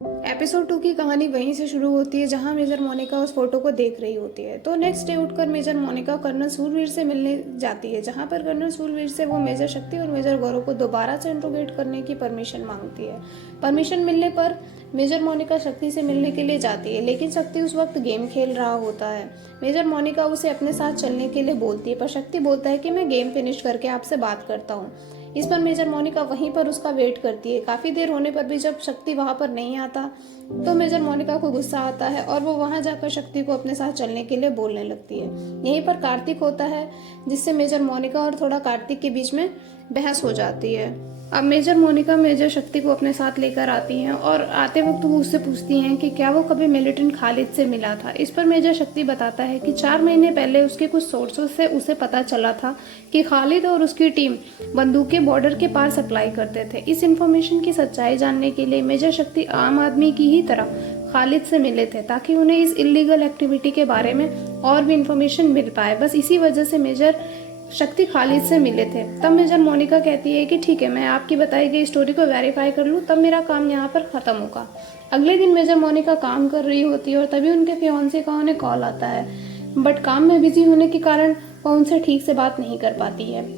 Episode 2 की कहानी वहीं से शुरू होती है जहां मेजर मोनिका उस फोटो को देख रही होती है। तो नेक्स्ट डे उठकर मेजर मोनिका कर्नल सूरवीर से मिलने जाती है, जहां पर कर्नल सूरवीर से वो मेजर शक्ति और मेजर गौरव को दोबारा से इंट्रोगेट करने की परमिशन मांगती है। परमिशन मिलने पर मेजर मोनिका शक्ति से मिलने के लिए जाती है, लेकिन शक्ति उस वक्त गेम खेल रहा होता है। मेजर मोनिका उसे अपने साथ चलने के लिए बोलती है, पर शक्ति बोलता है कि मैं गेम फिनिश करके आपसे बात करता हूँ। इस पर मेजर मोनिका वहीं पर उसका वेट करती है। काफी देर होने पर भी जब शक्ति वहां पर नहीं आता तो मेजर मोनिका को गुस्सा आता है और वो वहां जाकर शक्ति को अपने साथ चलने के लिए बोलने लगती है। यहीं पर कार्तिक होता है, जिससे मेजर मोनिका और थोड़ा कार्तिक के बीच में बहस हो जाती है। अब मेजर मोनिका मेजर शक्ति को अपने साथ लेकर आती हैं और आते वक्त वो उससे पूछती हैं कि क्या वो कभी मिलिटेंट खालिद से मिला था। इस पर मेजर शक्ति बताता है कि 4 महीने पहले उसके कुछ सोर्सेस से उसे पता चला था कि खालिद और उसकी टीम बंदूकें बॉर्डर के पार सप्लाई करते थे। इस इन्फॉर्मेशन की सच्चाई जानने के लिए मेजर शक्ति आम आदमी की ही तरह खालिद से मिले थे, ताकि उन्हें इस इलीगल एक्टिविटी के बारे में और भी इन्फॉर्मेशन मिल पाए। बस इसी वजह से मेजर शक्ति खालिद से मिले थे। तब मेजर मोनिका कहती है कि ठीक है, मैं आपकी बताई गई स्टोरी को वेरीफाई कर लूँ, तब मेरा काम यहाँ पर खत्म होगा। अगले दिन मेजर मोनिका काम कर रही होती है और तभी उनके फियांसे का उन्हें कॉल आता है, बट काम में बिजी होने के कारण वो उनसे ठीक से बात नहीं कर पाती है।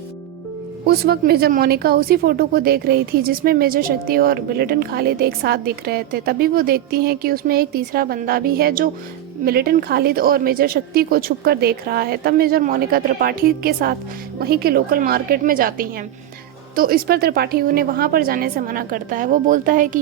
उस वक्त मेजर मोनिका उसी फोटो को देख रही थी जिसमें मेजर शक्ति और मिलिटेंट खालिद एक साथ दिख रहे थे। तभी वो देखती हैं कि उसमें एक तीसरा बंदा भी है जो मिलिटेंट खालिद और मेजर शक्ति को छुपकर देख रहा है। तब मेजर मोनिका त्रिपाठी के साथ वहीं के लोकल मार्केट में जाती हैं, तो इस पर त्रिपाठी उन्हें वहां पर जाने से मना करता है। वो बोलता है कि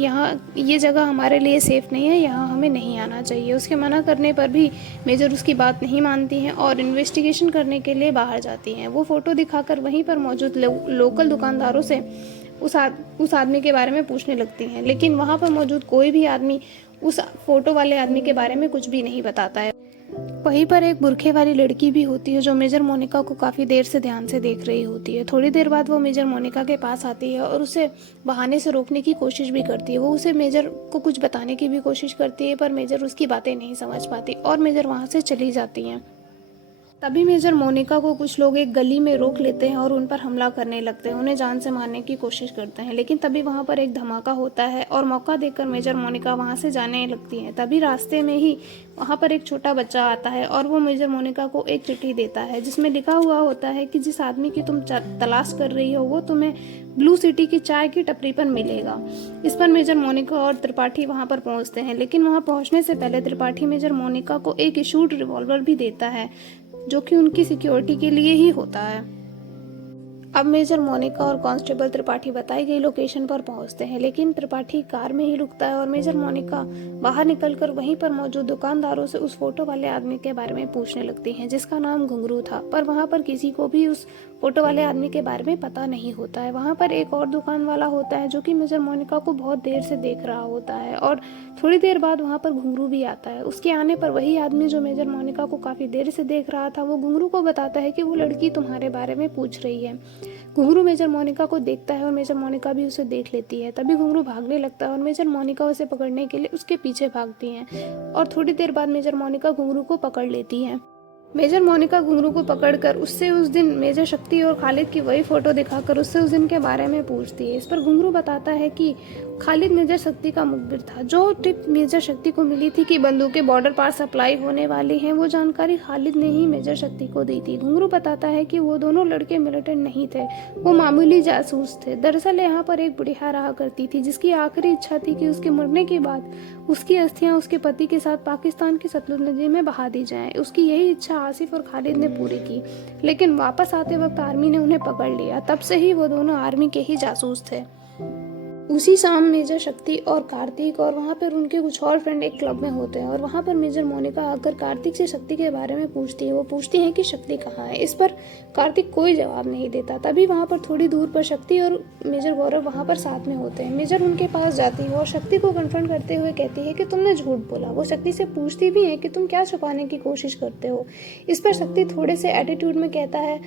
ये जगह हमारे लिए सेफ नहीं है, यहाँ हमें नहीं आना चाहिए। उसके मना करने पर भी मेजर उसकी बात नहीं मानती हैं और इन्वेस्टिगेशन करने के लिए बाहर जाती हैं। वो फोटो दिखाकर वहीं पर मौजूद लोकल दुकानदारों से उस आदमी के बारे में पूछने लगती हैं, लेकिन वहाँ पर मौजूद कोई भी आदमी उस फोटो वाले आदमी के बारे में कुछ भी नहीं बताता है। वहीं पर एक बुरखे वाली लड़की भी होती है जो मेजर मोनिका को काफ़ी देर से ध्यान से देख रही होती है। थोड़ी देर बाद वो मेजर मोनिका के पास आती है और उसे बहाने से रोकने की कोशिश भी करती है। वो उसे मेजर को कुछ बताने की भी कोशिश करती है, पर मेजर उसकी बातें नहीं समझ पाती और मेजर वहाँ से चली जाती हैं। तभी मेजर मोनिका को कुछ लोग एक गली में रोक लेते हैं और उन पर हमला करने लगते हैं, उन्हें जान से मारने की कोशिश करते हैं। लेकिन तभी वहां पर एक धमाका होता है और मौका देखकर मेजर मोनिका वहां से जाने लगती हैं। तभी रास्ते में ही वहां पर एक छोटा बच्चा आता है और वो मेजर मोनिका को एक चिट्ठी देता है जिसमें लिखा हुआ होता है कि जिस आदमी की तुम तलाश कर रही हो वो तुम्हें ब्लू सिटी की चाय की टपरी पर मिलेगा। इस पर मेजर मोनिका और त्रिपाठी वहां पर पहुंचते हैं, लेकिन वहां पहुंचने से पहले त्रिपाठी मेजर मोनिका को एक इशूड रिवॉल्वर भी देता है जो कि उनकी सिक्योरिटी के लिए ही होता है। अब मेजर मोनिका और कांस्टेबल त्रिपाठी बताई गई लोकेशन पर पहुंचते हैं, लेकिन त्रिपाठी कार में ही रुकता है और मेजर मोनिका बाहर निकलकर वहीं पर मौजूद दुकानदारों से उस फोटो वाले आदमी के बारे में पूछने लगती हैं जिसका नाम घुंघरू था। पर वहां पर किसी को भी उस फोटो वाले आदमी के बारे में पता नहीं होता है। वहां पर एक और दुकान वाला होता है जो कि मेजर मोनिका को बहुत देर से देख रहा होता है और थोड़ी देर बाद वहां पर घुंघरू भी आता है। उसके आने पर वही आदमी जो मेजर मोनिका को काफी देर से देख रहा था वो घुंघरू को बताता है कि वो लड़की तुम्हारे बारे में पूछ रही है। घुंघरू मेजर मोनिका को देखता है और मेजर मोनिका भी उसे देख लेती है। तभी घुंघरू भागने लगता है और मेजर मोनिका उसे पकड़ने के लिए उसके पीछे भागती हैं और थोड़ी देर बाद मेजर मोनिका घुंघरू को पकड़ लेती है। मेजर मोनिका घुंघरू को पकड़कर उससे उस दिन मेजर शक्ति और खालिद की वही फोटो दिखाकर उससे उस दिन के बारे में पूछती है। इस पर घुंघरू बताता है कि खालिद मेजर शक्ति का मुखबिर था। जो टिप मेजर शक्ति को मिली थी कि बंदूकें बॉर्डर पार सप्लाई होने वाली हैं, वो जानकारी खालिद ने ही मेजर शक्ति को दी थी। घुंघरू बताता है कि वो दोनों लड़के मिलिटेंट नहीं थे, वो मामूली जासूस थे। दरअसल यहाँ पर एक बुढ़िया रहा करती थी जिसकी आखिरी इच्छा थी कि उसके मरने के बाद उसकी अस्थियां उसके पति के साथ पाकिस्तान की सतलुज नदी में बहा दी जाएं। उसकी यही इच्छा आसिफ और खालिद ने पूरी की, लेकिन वापस आते वक्त आर्मी ने उन्हें पकड़ लिया। तब से ही वो दोनों आर्मी के ही जासूस थे। उसी शाम मेजर शक्ति और कार्तिक और वहाँ पर उनके कुछ और फ्रेंड एक क्लब में होते हैं और वहाँ पर मेजर मोनिका आकर कार्तिक से शक्ति के बारे में पूछती है। वो पूछती है कि शक्ति कहाँ है। इस पर कार्तिक कोई जवाब नहीं देता। तभी वहाँ पर थोड़ी दूर पर शक्ति और मेजर गौरव वहाँ पर साथ में होते हैं। मेजर उनके पास जाती है और शक्ति को कन्फ्रंट करते हुए कहती है कि तुमने झूठ बोला। वो शक्ति से पूछती भी है कि तुम क्या छुपाने की कोशिश करते हो। इस पर शक्ति थोड़े से एटीट्यूड में कहता है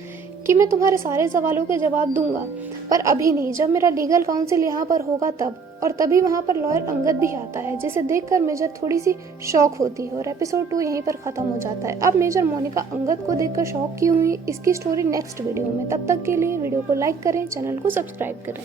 कि मैं तुम्हारे सारे सवालों के जवाब दूंगा, पर अभी नहीं, जब मेरा लीगल काउंसिल यहाँ पर होगा तब। और तभी वहाँ पर लॉयर अंगद भी आता है जिसे देखकर मेजर थोड़ी सी शॉक होती है और एपिसोड 2 यहीं पर खत्म हो जाता है। अब मेजर मोनिका अंगद को देखकर शॉक क्यों हुई, इसकी स्टोरी नेक्स्ट वीडियो में। तब तक के लिए वीडियो को लाइक करें, चैनल को सब्सक्राइब करें।